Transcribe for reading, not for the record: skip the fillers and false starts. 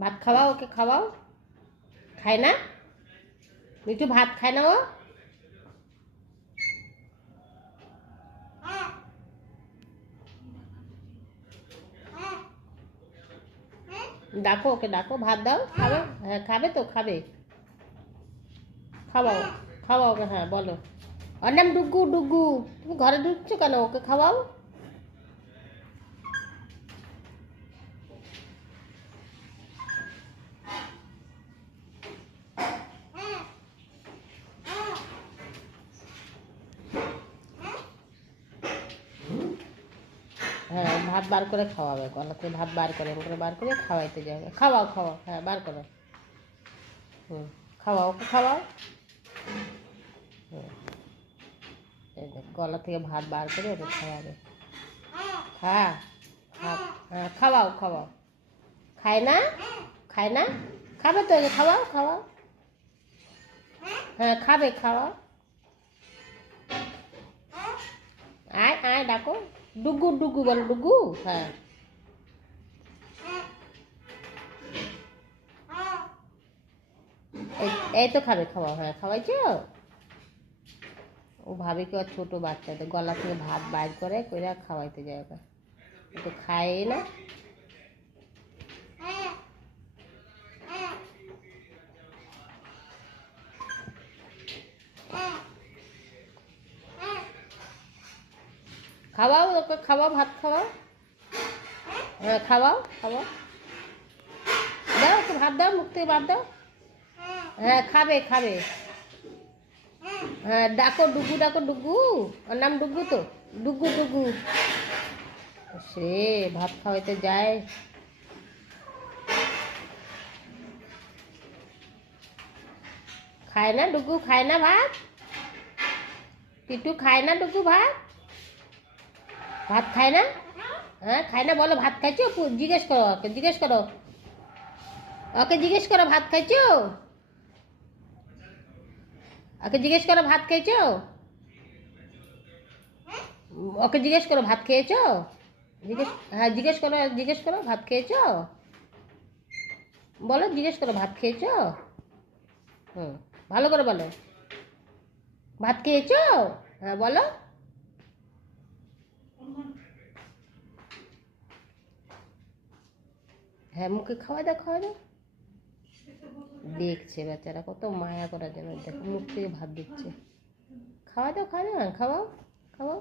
ভাত খাওয়াও, ওকে খাওয়াও। খায় না? মিঠু ভাত খায় না ও? ডাকো, ওকে ডাকো, ভাত দাও, খাবে। হ্যাঁ খাবে তো, খাবে। খাওয়াও, খাওয়াও ওকে। হ্যাঁ বলো। ওর নাম ডুগু। ডুগু, তুমি ঘরে ঢুকছো কেন? ওকে খাওয়াও। হ্যাঁ ভাত বার করে খাওয়াবে, গলা থেকে ভাত বার করে বার করে খাওয়াইতে যাবে। খাওয়াও, খাওয়াও, হ্যাঁ বার করো। হুম, খাওয়াও, ওকে খাওয়াও। হুম, এই দেখ, গলা থেকে ভাত বার করে ওকে খাওয়াবে। হ্যাঁ, হ্যাঁ খাওয়াও, খাওয়াও। খায় না? খায় না? খাবে তো, ওকে খাওয়াও, খাওয়াও। হ্যাঁ খাবে, খাওয়াও। আয় আয় ডাকো। ডুগু ডুগু বলো, ডুগু। হ্যাঁ এই তো খাবে, খাওয়াও। হ্যাঁ খাওয়াইছো। ও ভাবে কি ওর ছোটো বাচ্চাদের গলা থেকে ভাত বাইর করে কইরা খাওয়াইতে যায় ওকে। ও তো খায় না। খাওয়াও ওকে, খাওয়াও, ভাত খাওয়াও। হ্যাঁ খাওয়াও, খাওয়াও। দাও ওকে ভাত দাও, মুখ থেকে ভাত দাও। হ্যাঁ খাবে, খাবে। হ্যাঁ ডাকো, ডুগু ডাকো, ডুগু। ওর নাম ডুগু তো। ডুগু ডুগু। সে ভাত খাওয়াইতে যায়। খায় না ডুগু, খায় না ভাত। টিটু খায় না ডুগু ভাত। ভাত খায় না? হ্যাঁ খায় না বলো, ভাত খাইছো? জিজ্ঞেস করো ওকে, জিজ্ঞেস করো। ওকে জিজ্ঞেস করো, ভাত খাইছো? ওকে জিজ্ঞেস করো, ভাত খাইছো? ওকে জিজ্ঞেস করো, ভাত খেয়েছো? জিজ্ঞেস, হ্যাঁ জিজ্ঞেস করো, জিজ্ঞেস করো, ভাত খেয়েছো? বলো, জিজ্ঞেস করো, ভাত খেয়েছো? হুম, ভালো করে বলো। ভাত খেয়েছো? হ্যাঁ বলো। হ্যাঁ মুখে খাওয়া দাও, খাওয়া দাও। দেখছে বেচারা, কত মায়া করার জন্য দেখো মুখ থেকে ভাত দিচ্ছে। খাওয়া দাও, খাওয়া দাও, হ্যাঁ খাওয়াও, খাওয়াও।